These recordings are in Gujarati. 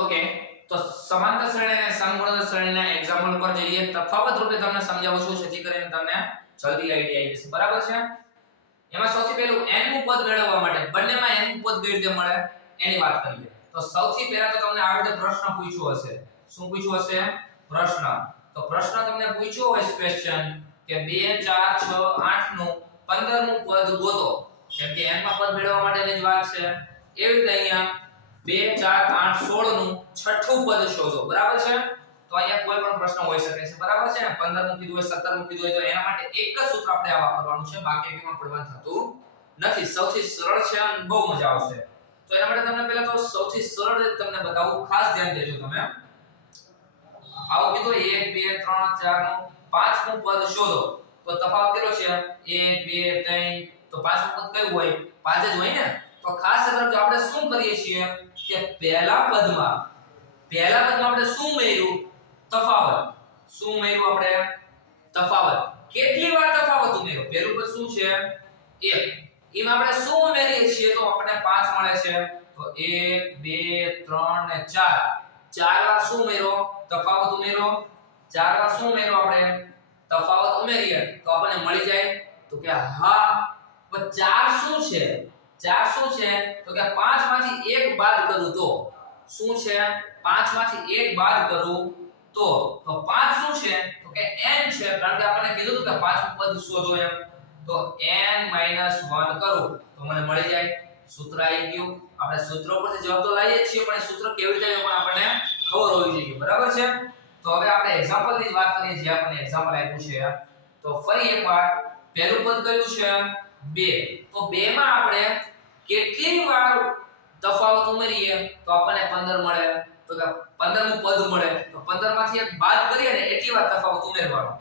ઓકે તો સમાંતર શ્રેણી અને સમગુણોત્તર શ્રેણીના એક્ઝામ્પલ પર જઈએ, તફાવત રૂપે તમને સમજાવું છું, જેથી કરીને તમને જલ્દી આઈડિયા આવી જશે. બરાબર છે? એમાં સૌથી પહેલું n નું પદ મેળવવા માટે, બંનેમાં n નું પદ કઈ રીતે મળે? એની વાત કરીએ. તો સૌથી પહેલા તો તમને આ રીતે પ્રશ્ન પૂછ્યો હશે. શું પૂછ્યું હશે? પ્રશ્ન. તો પ્રશ્ન તમને પૂછ્યો હોય ક્વેશ્ચન કે 2 4 6 8 નું 15 નું પદ ગોતો. કેમ કે n માં પદ મેળવવા માટેની જ વાત છે. એવી રીતે અહીંયા 2 4 8 16 નું છઠ્ઠું પદ શોધો. બરાબર છે? બરાબર છે? ને 15 નું કીધું હોય 17 નું હોય, તો માટે એક જ સૂત્ર આપણે બાકી એકમાં તો એના માટે તમને પહેલા તો સૌથી સરળ તમને બતાવું. ખાસ ધ્યાન દેજો તમે. આવું કીધું 1 2 3 4 નું પાંચમું પદ શોધો. તો તફાવત કેટલો છે? 1 2 3 તો પાંચમું પદ કયું હોય? પાંચ જ હોય ને? તો ખાસ યાદ રાખજો, આપણે શું કરીએ છીએ કે પહેલા પદમાં પહેલા પદમાં આપણે શું મેર્યું તફાવત. શું મેળ્યું આપણે? તફાવત. કેટલી વાર તફાવત ઉમેર્યો પહેલું પદ શું છે? 1 એમાં આપણે શું ઉમેરીએ છીએ? તો આપણને 5 મળે છે. તો 1 2 3 ને 4 ચાર વાર શું ઉમેરો? તફાવત ઉમેરો. ચાર વાર શું ઉમેરો આપણે? તફાવત ઉમેરીએ. તો આપણને મળી જાય. તો કે હા, પણ ચાર શું છે? ચાર શું છે? તો કે પાંચમાંથી એક બાદ કરું તો શું છે? પાંચમાંથી એક બાદ કરું તો તો પાંચ શું છે? તો કે n છે. કારણ કે આપણે કીધું હતું કે પાંચમું પદ શોધો એમ. તો n 1 કરું. તો મને મળી જાય. સૂત્ર આવી ગયું. આપણે સૂત્રો પરથી જવાબ તો લાવીએ છીએ, પણ સૂત્ર કેવી રીતે આવ્યું આપણને ખબર હોવી જોઈએ. બરાબર છે? તો હવે આપણે એક્ઝામ્પલની વાત કરીએ, જે આપણને એક્ઝામ્પલ આપ્યું છે. તો ફરી એકવાર, પહેલું પદ કયું છે? 2 તો 2 માં આપણે કેટલી વાર તફાવત ઉમેરીએ તો આપણને 15 મળે, તો કે 15 નું પદ મળે. તો 15 માંથી એક બાદ કરીએ ને એટલી વાર તફાવત ઉમેરવાનો.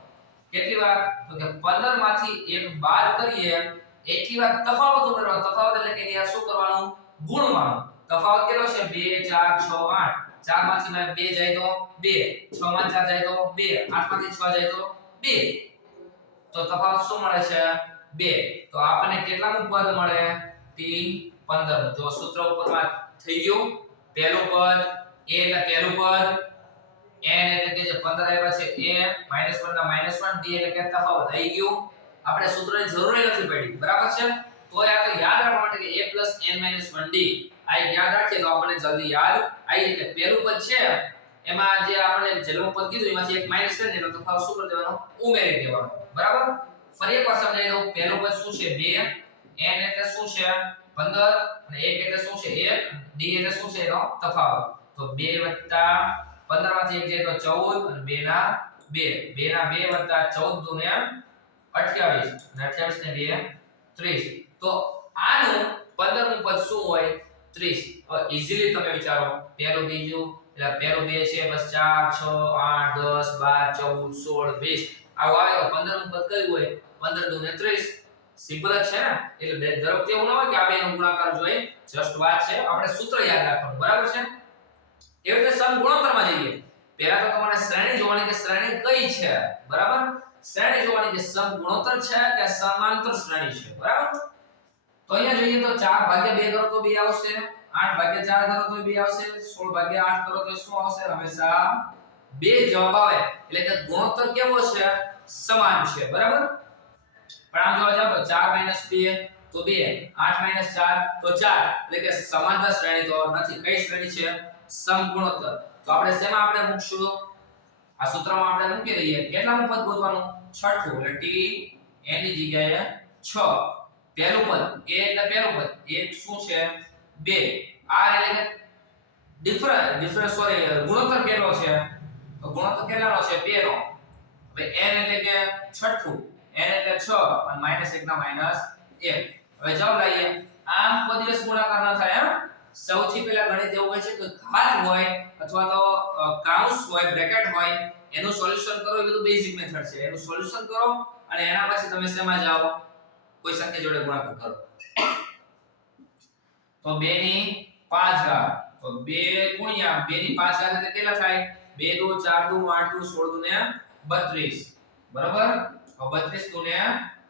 કેટલી વાર? તો કે 15 માંથી એક બાદ કરીએ, એટલી વાર તફાવત ઉમેરવાનો. તફાવત એટલે કે અહીંયા શું કરવાનું? ગુણવાનું. તફાવત કેટલો છે? 2 4 6 8 4 માંથી મેં બે જાય તો બે. છ માં ચાર જાય તો 2 8 માંથી છ જાય તો બે. તો તફાવત શું મળે છે? બે. તો આપણને કેટલાનું પદ મળે? T 15 જો સૂત્ર ઉપરમાં થઈ ગયું, પહેલું પદ a એટલે પહેલું પદ n એટલે કે જે 15 આવ્યા છે a -1 ના -1 d એટલે કે તફાવત. આવી ગયો. આપણે સૂત્રની જરૂર નથી પડી. બરાબર છે? તો આ તો યાદ રાખવા માટે કે a n 1d આ એક યાદ રાખીએ તો આપણને જલ્દી યાદ આવી જાય. કે પહેલું પદ છે, એમાં જે આપણે જલમ પદ કીધું, એમાંથી એક માઇનસ કરીને એનો તફાવત શું કરી દેવાનો? ઉમેરી દેવાનો. બરાબર? ફરી એકવાર સમજાવી દઉં. પહેલું પદ શું છે? 2 n એટલે શું છે? 15 અને 1 એટલે શું છે? 1 d એટલે શું છે? એનો તફાવત. તો 2 15 માંથી 1 જાય તો 14 અને 2 ના 2 2 ના 2 14 દુનિયા 28 અને 28 ને 2 30 તો આનું 15 નું પદ શું હોય? 30 હવે ઈઝીલી તમે વિચારો. પહેલું બીજું. એટલે પહેલું બે છે. બસ 4 6 8 10 12 14 20 આવું આવે તો 15 નું પદ કયું હોય? 15 દુને 30 સિમ્પલ જ છે ને? એટલે બે ઝડપથી એવું ના હોય કે આ બેનો ગુણાકાર જોઈએ. જસ્ટ વાત છે. આપણે સૂત્ર યાદ રાખવાનું. બરાબર છે? એવી રીતે સમ ગુણોત્તરમાં જઈએ. પહેલા તો તમારે શ્રેણી જોવાની કે શ્રેણી કઈ છે? બરાબર? શ્રેણી જોવાની કે સમ ગુણોત્તર છે કે સમાંતર શ્રેણી છે? બરાબર? તો અહીંયા જોઈએ તો 4 ભાગ્યા 2 કરો તો 2 આવશે. 8 ભાગ્યા 4 કરો તો 2 આવશે. 16 ભાગ્યા 8 કરો તો શું આવશે? હંમેશા બે જવાબ આવે. એટલે કે ગુણોત્તર કેવો છે? સમાન છે. બરાબર? પણ આમ જોવા જાવ તો 4 2 તો 2 8 4 તો 4 એટલે કે સમાંતર શ્રેણી તો નથી. કઈ શ્રેણી છે? સમગુણોત્તર. તો આપણે શેમાં આપણે મૂકશું આ સૂત્રમાં આપણે મૂકી દઈએ. કેટલામું પદ ગોતવાનું? છઠ્ઠું. એટલે t n ની જગ્યાએ 6 પહેલું પદ. a એટલે પહેલું પદ. એક શું છે? 2 r એટલે કે ડિફરન્સ ડિફરન્સ સોરી ગુણોત્તર કેટલો છે? તો ગુણોત્તર કેટલાનો છે? 2 નો હવે n એટલે કે છઠ્ઠું. N એટલે 6 અને માઇનસ 1 ના માઇનસ 1 હવે જવાબ લઈએ. આમ કોઈ દિવસ થાય, એમ? સૌથી પહેલા ગણિત એવું હોય છે કે ઘાત હોય અથવા તો કાઉન્સ હોય, બ્રેકેટ હોય, એનું સોલ્યુશન કરો, એ બધું બેઝિક મેથડ છે. એનું સોલ્યુશન કરો અને એના પછી તમે શેમાં જાઓ? કોઈ સંખ્યા જોડે ગુણાકાર કરો. તો 2 ની 5 ઘાત. તો 2 ગુણ્યા 2 ની 5 ઘાત એટલે કેટલા થાય? 2 દુ 4 દુ 8 દુ 16 2 ને 32 બરાબર? 32 દુ ને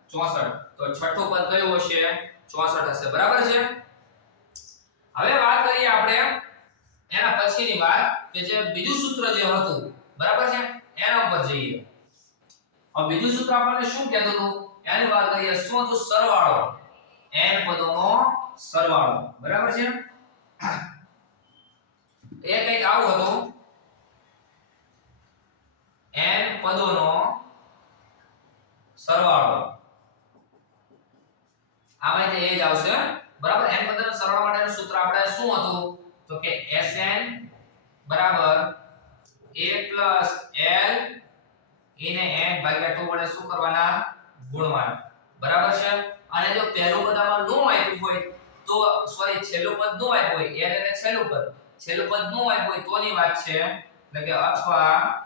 64 તો છઠ્ઠું પદ કયું હશે? 64 હશે. બરાબર છે? હવે વાત કરીએ આપણે એના પછીની વાત, કે જે બીજું સૂત્ર જે હતું, બરાબર છે? એના ઉપર જઈએ. હવે બીજું સૂત્ર આપણને શું કહેતું હતું? એની વાત કરીએ શું હતું? સરવાળો. n પદોનો સરવાળો. બરાબર છે? એ કંઈક આવું હતું. n પદોનો સરવાળો આમાં તે એ જ આવશે બરાબર n પદોનો સરવાળો માટેનું સૂત્ર આપણે શું હતું તો કે Sn બરાબર a l એને n ભાગ્યા 2 વડે શું કરવાના ગુણવાના બરાબર છે અને જો પહેલું પદ આમાં નો આપ્યું હોય તો સોરી છેલ્લું પદ નો આપ્યું હોય n એટલે છેલ્લું પદ છેલ્લું પદ નો હોય કોઈ, તોની વાત છે. એટલે કે અથવા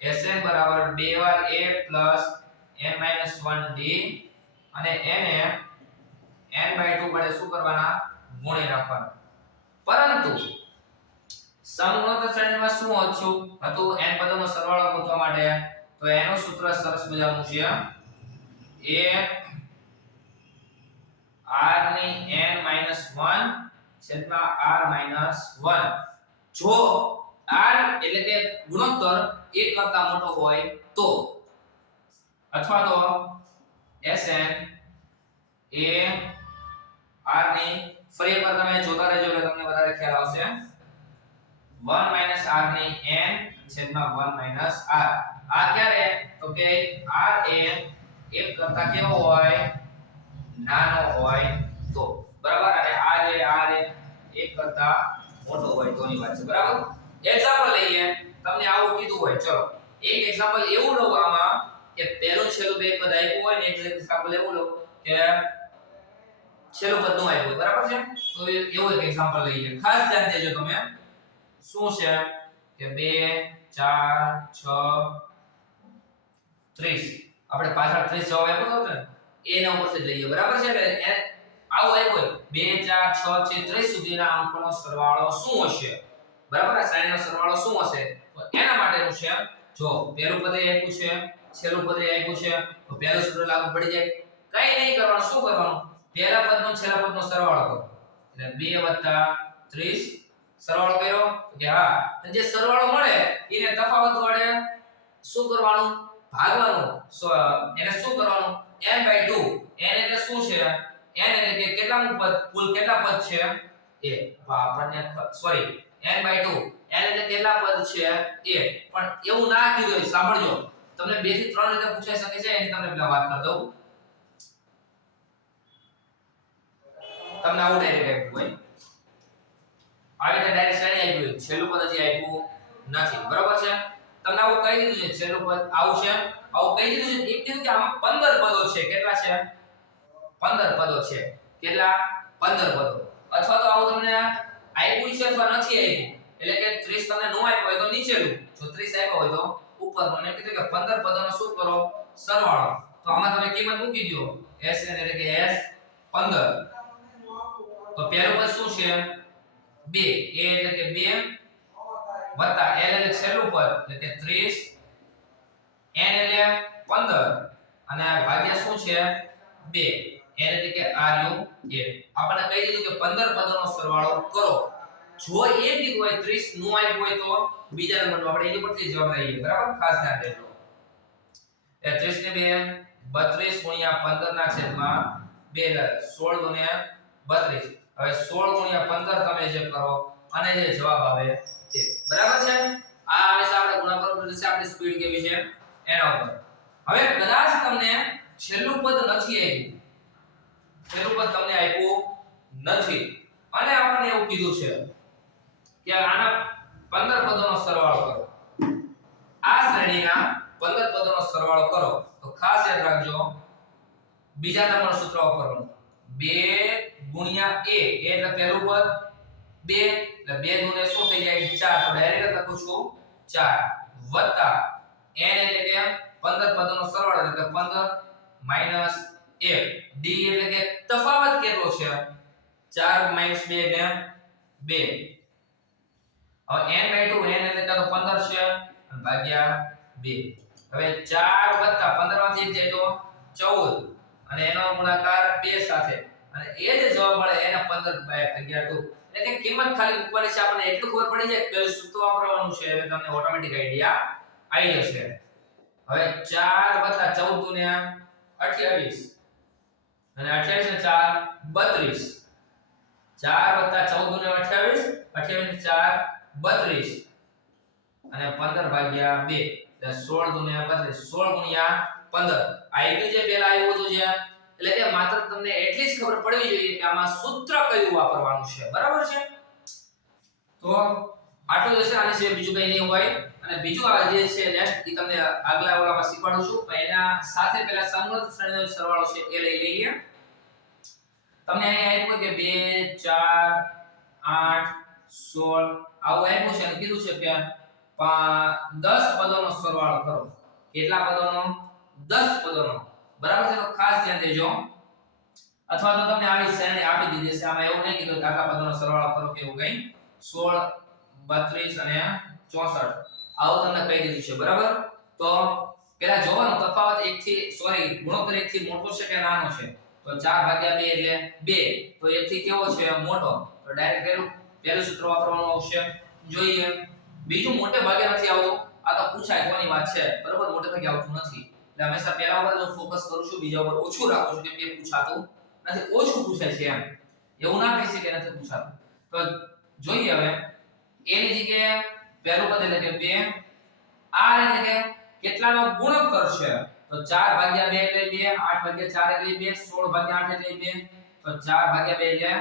Sn બરાબર 2 વાર a n 1 d અને એને n 2 વડે શું કરવાના? ગુણી નાખવાના પરંતુ સમગુણોત્તર શ્રેણીમાં શું હતું હતું n પદોનો સરવાળો ગોતવા માટે. તો એનું સૂત્ર સરસ મજાનું છે. a r ની n 1 છેદમાં r 1 જો r એટલે કે ગુણોત્તર 1 કરતા મોટો હોય તો, અથવા તો Sn એ r ની ફરી એકવાર તમે જોતા રહેજો એટલે તમને વધારે ખ્યાલ આવશે. 1 r ની n છેદમાં 1 r આ ક્યારે? તો કે r એ 1 કરતા કેવો હોય? નાનો હોય. બરાબર? અને આ જે આ એ 1 કરતા મોટો હોય તોની વાત છે. બરાબર? એક્ઝામ્પલ લઈએ. તમને આવું કીધું હોય, ચલો. એક એક્ઝામ્પલ એવું લો આમાં કે પહેલું છેલ્લું બે પદ આપ્યું હોય ને એક એક્ઝામ્પલ એવું લો કે છેલ્લું પદનું આપ્યું બરાબર છે? તો એવું એક એક્ઝામ્પલ લઈએ ખાસ ધ્યાન દેજો તમે. શું છે? કે 2 4 6 30 આપણે પાછળ 30 જવાબ આપ્યો હતો ને? એના ઉપરથી જ લઈએ. બરાબર છે? એટલે આવું આવ્યું બે 2 4 6 થી 30 સુધીના અંકોનો સરવાળો શું હશે? બરાબર આ સરવાળો શું હશે? તો એના માટેનું છે, જો પહેલું પદ આપ્યું છે, છેલ્લું પદ આપ્યું છે, તો પહેલું સૂત્ર લાગુ પડી જાય. કઈ નહીં કરવાનું, શું કરવાનું? પહેલા પદનો છેલ્લા પદનો સરવાળો કરો. એટલે 2 30 સરવાળો કર્યો. કે હા જે સરવાળો મળે, એને તફાવત વડે શું કરવાનું? ભાગવાનું. એને શું કરવાનું? n 2 n એટલે શું છે? N એટલે કે કેટલામું પદ? કુલ કેટલા પદ છે? એ. આપણને સોરી n 2 l એટલે કેટલા પદ છે? એ. પણ એવું ના કીધું સાંભળજો. તમને બેથી ત્રણ રીતે પૂછાઈ શકે છે, એની તમને પેલા વાત કરી દઉં. તમને આવું ડાયરેક્ટ આપ્યું હોય. આવી રીતે ડાયરેક્ટ શ્રેણી આવી હોય? છેલ્લું પદ હજી આપ્યું નથી. બરોબર છે? તમને આવું કહી દીધું છે, છેલ્લું પદ. આવું છે? આવું કહી દીધું છે એક કીધું કે આમાં 15 પદો છે. કેટલા છે? 15 પદો છે. કેટલા? 15 પદો. અથવા તો આવું તમને આપ્યું છે અથવા નથી આપ્યું. એટલે કે 30 તમને નો આપ્યો હોય તો નીચેનું. જો 30 આપ્યો હોય તો ઉપરનું. મને કીધું કે 15 પદોનો શું કરો? સરવાળો. તો આમાં તમે કિંમત મૂકી દો. Sn એટલે કે S 15 તો પહેલું પદ શું છે? 2 a એટલે કે 2 વત્તા l એટલે છેલ્લું પદ. એટલે કે 30 n એટલે 15 અને ભાગ્યા શું છે? 2 n એટલે કે r u a આપણને કહી દીધું કે 15 પદોનો સરવાળો કરો. જો એક દીક હોય 30 નું આપ્યું હોય તો બીજા નંબરનો આપણે એની પરથી જવાબ લઈએ. બરાબર? ખાસ ધ્યાન દેજો એ 30 ને 2 32 ગુણ્યા 15 ના છેદમાં 2 16 ગુણ્યા 32 હવે 16 ગુણ્યા 15 તમે જે કરો અને જે જવાબ આવે તે બરાબર છે? આ હંમેશા આપણે ગુણાકાર જશે આપણી સ્પીડ કેવી છે? એના ઉપર. હવે કદાચ તમને છેલ્લું પદ નથી આવ્યું છેલ્લું પદ તમને આપ્યું નથી. અને આપણને એવું કીધું છે કે આના 15 પદોનો સરવાળો કરો. આ શ્રેણીના 15 પદોનો સરવાળો કરો. તો ખાસ યાદ રાખજો. બીજા નંબર સૂત્ર વાપરવાનું. 2 ગુણ્યા a એટલે પહેલું પદ. 2 એટલે 2 દુને શું થઈ જાય? 4 તો ડાયરેક્ટ લખું છું. 4 વત્તા. n એટલે કે 15 પદોનો સરવાળો. એટલે 15 માઇનસ 1 ડી એટલે કે તફાવત કેટલો છે? 4 માઇનસ 2 ને 2 હવે n બાય 2 n એટલે તો 15 છે ભાગ્યા 2 હવે 4 વત્તા 15 માંથી 1 જાય તો 14 અને એનો ગુણાકાર 2 સાથે. અને એ જે જવાબ મળે એને 15 બાય ભાગ્યા 2 એટલે કે કિંમત ખાલી ઉપર છે, આપણને એટલું ખબર પડી જાય કે કયું સૂત્ર વાપરવાનું છે. એટલે તમને ઓટોમેટિક આઈડિયા આવી જશે. હવે 4 વત્તા 14 ને 28 અને 28 ને 4 32 4 વત્તા 14 ને 28 28 ને 4 32 અને 15 ભાગ્યા 2 એટલે 16 ગુણ્યા 32 16 ગુણ્યા 15 આ જે પહેલા આવ્યું હતું જે એટલે કે માત્ર તમને એટલી જ ખબર પડવી જોઈએ કે આમાં સૂત્ર કયું વાપરવાનું છે. બરાબર છે? તો આટલું જશે આની સિવાય બીજું કંઈ નહીં હોય. અને બીજું આ જે છે નેક્સ્ટ એ તમને આગલા ઓલામાં શીખવાડું છું. પણ એના સાથે પહેલા સંગત શ્રેણીનો સરવાળો છે, એ લઈ લઈએ. તમને અહીંયા આપ્યું કે 2 4 8 16 આવું આપ્યું છે અને કીધું છે કે 10 પદોનો સરવાળો કરો. કેટલા પદોનો? 10 પદોનો. બરાબર છે? ખાસ ધ્યાન દેજો. અથવા તો તમને આવી શ્રેણી આપી દીધી છે. આમાં એવું નહીં કીધું કે આટલા પદોનો સરવાળો કરો કે એવું કંઈ. 16 32 અને 64 આવું તમને કહી દીધું છે, બરાબર? તો પેલા જોવાનો તફાવત 1 થી સોરી ગુણોત્તર 1 થી મોટો છે કે નાનો છે? તો 4 ભાગ્યા 2 એટલે 2 તો 1 થી કેવો છે? મોટો. તો ડાયરેક્ટ પહેલું પહેલું સૂત્ર વાપરવાનું આવશે. જોઈએ. બીજું મોટે ભાગે નથી આવતું. આ તો પૂછાય કોની વાત છે. બરાબર, મોટે ભાગે આવતું નથી. એટલે હંમેશા પહેલા ઉપર જો ફોકસ કરું છું, બીજા ઉપર ઓછું રાખું છું, કેમ કે પૂછાતું નથી. ઓછું પૂછાય છે એમ. એવું ના કહી શકે નથી પૂછાતું. તો જોઈએ હવે. એ ની જગ્યાએ પહેલું પદ એટલે કે 2 r એટલે કે કેટલાનો ગુણોત્તર છે તો 4 ભાગ્યા 2 એટલે 2 8 ભાગ્યા 4 એટલે 2 16 ભાગ્યા 8 એટલે 2 તો 4 ભાગ્યા 2 એટલે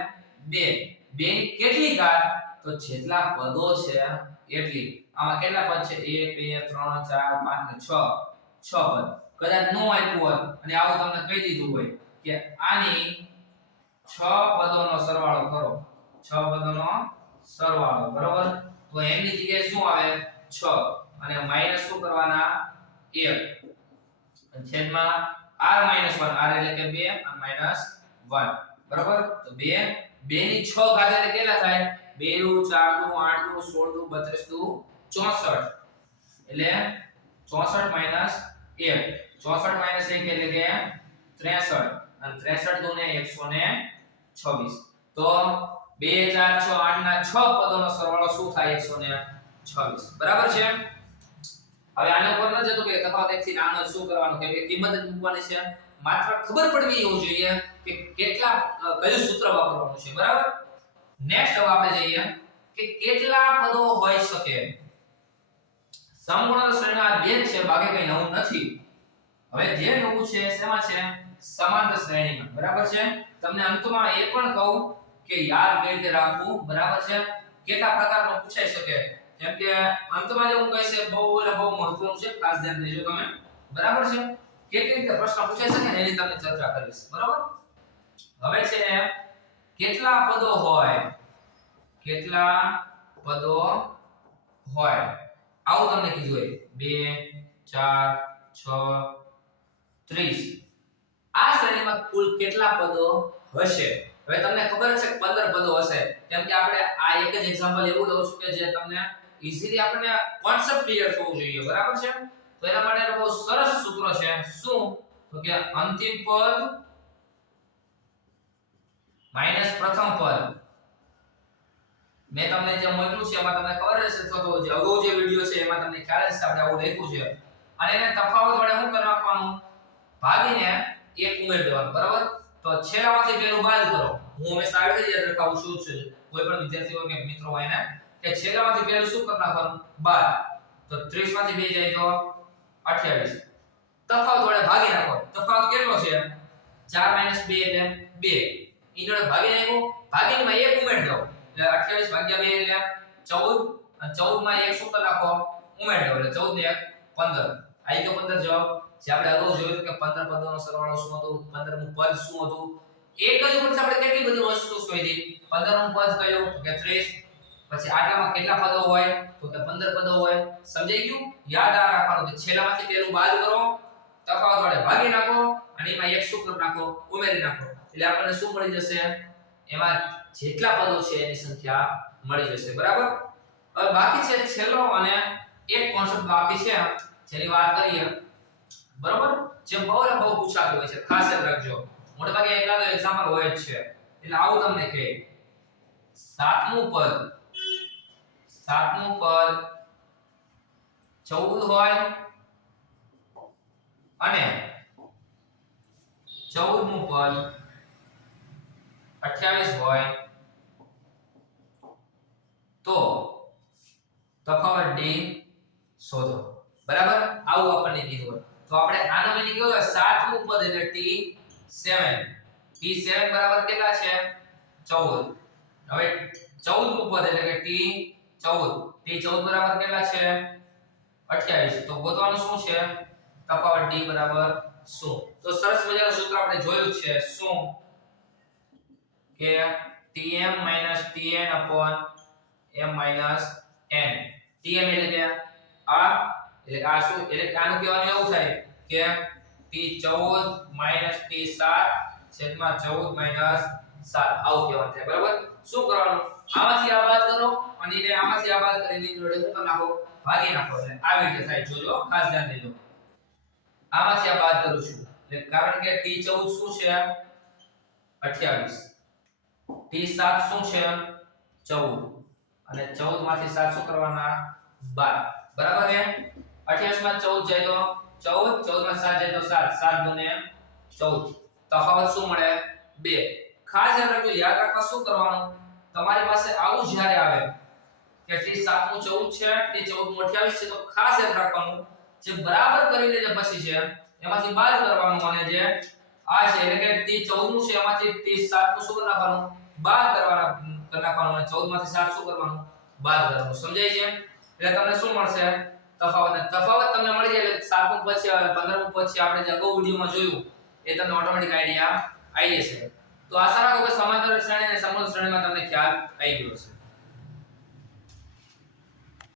2 2 ની કેટલી ઘાત? તો જેટલા પદો છે એટલી. આમાં કેટલા પદ છે? 1 2 3 4 5 ને 6 6 પદ. કદાચ નો આપ્યું હોય અને આવું તમને કહી દીધું હોય કે આની 6 પદોનો સરવાળો કરો. 6 પદોનો સરવાળો. બરોબર? તો m ની જગ્યાએ શું આવે? 6 અને માઇનસ શું કરવાના? 1 અને છેદમાં r 1 r એટલે કે 2 અને માઇનસ 1 બરાબર? તો 2 2 ની 6 ઘાત એટલે કેટલા થાય? 2 દુ 4 દુ 8 દુ 16 દુ 32 64 એટલે 64 માઇનસ 1 64 માઇનસ 1 એટલે કે 63 અને 63 2 ને 126 તો 2 4 6 8 ના 6 પદોનો સરવાળો શું થાય? 126 બરાબર છે? હવે આને ઉપર ન જતો કે તફાવત એક નાનો શું કરવાનું? કે કિંમત જ મૂકવાની છે. માત્ર ખબર પડવી એવું જોઈએ કે કેટલા કયું સૂત્ર વાપરવાનું છે. બરાબર? નેક્સ્ટ હવે આપણે જઈએ કે કેટલા પદો હોઈ શકે? સંપૂર્ણ શ્રેણીમાં બે છે, બાકી કંઈ નવું નથી. હવે જે નવું છે, શેમાં છે? સમાંતર શ્રેણીમાં બરાબર છે? તમને અંતમાં એ પણ કહું કે યાદ કઈ રીતે રાખવું? બરાબર છે? કેટલા પ્રકારનો પૂછાઈ શકે? જેમ કે અંતમાં જે હું કહીશ એ બહુ એટલે બહુ મહત્વનું છે, ખાસ ધ્યાન દેજો તમે. બરાબર છે? કેટલી રીતે પ્રશ્ન પૂછાઈ શકે ને એની તમને ચર્ચા કરીશ. બરાબર? હવે છે કેટલા પદો હોય? કેટલા પદો હોય? આવું તમને કીધું હોય. બે, ચાર, છ, ત્રીસ. આ શ્રેણીમાં કુલ કેટલા પદો હશે? હવે તમને ખબર છે કે 15 પદો હશે. કેમ કે આપણે આ એક જ એક્ઝામ્પલ એવું લઉં છું કે જે તમને ઈઝીલી આપણને કોન્સેપ્ટ ક્લિયર થવું જોઈએ. બરાબર છે? તો એના માટે બહુ સરસ સૂત્ર છે. શું? તો કે અંતિમ પદ માઇનસ પ્રથમ પદ. મેં તમને જે મળ્યું છે, એમાં તમને ખબર હશે, તો જે અગાઉ જે વિડિયો છે, એમાં તમને ખ્યાલ હશે, આપણે આવું લખ્યું છે. અને એને તફાવત વડે શું કરી નાખવાનું? ભાગીને એક ઉમેરી દેવાનું. બરાબર? તો છેલ્લામાંથી પહેલું બાદ કરો. હું હંમેશા આવી રીતે યાદ રખાવું છું જ કોઈ પણ વિદ્યાર્થી હોય કે મિત્રો હોય ને, કે છેલ્લામાંથી પહેલું શું કરી નાખવાનું? બાર. તો 30 માંથી 2 જાય તો 28 તફાવત વડે ભાગી નાખો. તફાવત કેટલો છે? 4 2 એટલે 2 ઈ જોડે ભાગી નાખો ભાગીને માં 1 ઉમેરી દો. એટલે 28 ભાગ્યા 2 એટલે 14 અને 14 માં 1 શું કરી નાખો? ઉમેરી દો. એટલે 14 ને 1 15 આઈ ગયો 15 જવાબ. જે આપણે અગાઉ જોયું કે 15 પદોનો સરવાળો શું હતો 15 નું પદ શું હતું, એક જ ઉપર આપણે કેટલી બધી વસ્તુ શોધી 15 નું પદ કયો? તો કે 30 પછી આટલામાં કેટલા પદો હોય? તો કે 15 પદો હોય. સમજાઈ ગયું? યાદ આ રાખવાનું કે છેલ્લામાંથી તેનું બાદ કરો, તફાવત વડે ભાગી નાખો અને એમાં એક શું કરી નાખો, ઉમેરી નાખો. એટલે આપણને શું મળી જશે? એમાં જેટલા પદો છે એની સંખ્યા મળી જશે. બરાબર? હવે બાકી છે છેલ્લો અને એક કોન્સેપ્ટ બાકી છે. જેની વાત કરીએ બરોબર? જે બહુ ને બહુ પૂછાતું હોય છે. ખાસ યાદ રાખજો. મોટે ભાગે એકાદો એક્ઝામ્પલ હોય જ છે. એટલે આવું તમને કહે. સાતમું પદ. સાતમું પદ 14 હોય અને 14મું પદ 28 હોય તો તફાવત ડી શોધો. બરાબર? આવું આપણને કીધું તો આપણે આનો મીનિંગ કયો સાતમું પદ એટલે t7 t7 બરાબર કેટલા છે? 14 હવે 14મું પદ એટલે કે t14 t14 બરાબર કેટલા છે? 28 તો ગોતવાનું શું છે? તફાવત d બરાબર શું? તો સરસ મજાનું સૂત્ર આપણે જોયું છે. શું? કે tm tn m n. Tm એટલે કે આ એટલે આ શું, એટલે આનું કહેવાનું એવું થાય કે t14 t7 છેદમાં 14 7 આવું કહેવાનું થાય, બરાબર? શું કરવાનું? આમાંથી આ બાદ કરો અને એને આમાંથી આ બાદ કરીને જોડે શું નાખો, ભાગી નાખો. એટલે આવી રીતે થાય. જોજો, ખાસ ધ્યાન દેજો. આમાંથી આ બાદ કરું છું. એટલે કારણ કે t14 શું છે? 28 t7 શું છે? 14 અને 14 માંથી 7 શું કરવાના? 12 બરાબર છે 28 માં 14 જાય તો 14 14 માં 7 જાય તો 7 7 ગુને 14 તફાવત શું મળે? 2 ખાસ યાદ રાખજો, યાદ રાખવા શું કરવાનું? તમારી પાસે આવું જ્યારે આવે કે 7 નું 14 છે t14 નું 28 છે, તો ખાસ યાદ રાખવાનું. જે બરાબર કરીને જે પછી છે, એમાંથી બાદ કરવાનું અને જે આ છે, એટલે કે t14 નું છે, એમાંથી t7 નું શું કરી નાખવાનું? બાદ કરવાના, કરી નાખવાનું અને 14 માંથી 7 શું કરવાનું? બાદ કરવાનું. સમજાય છે? એટલે તમને શું મળશે? તફાવત તફાવત તમને મળી જાય એટલે સાતમું પછી 15 પછી આપણે જે અગાઉ વિડીયોમાં જોયું, એ તમને ઓટોમેટિક આઈડિયા આવી જશે. તો આશા રાખો કે સમાંતર શ્રેણી અને સમૂહ શ્રેણીમાં તમને ખ્યાલ આવી ગયો છે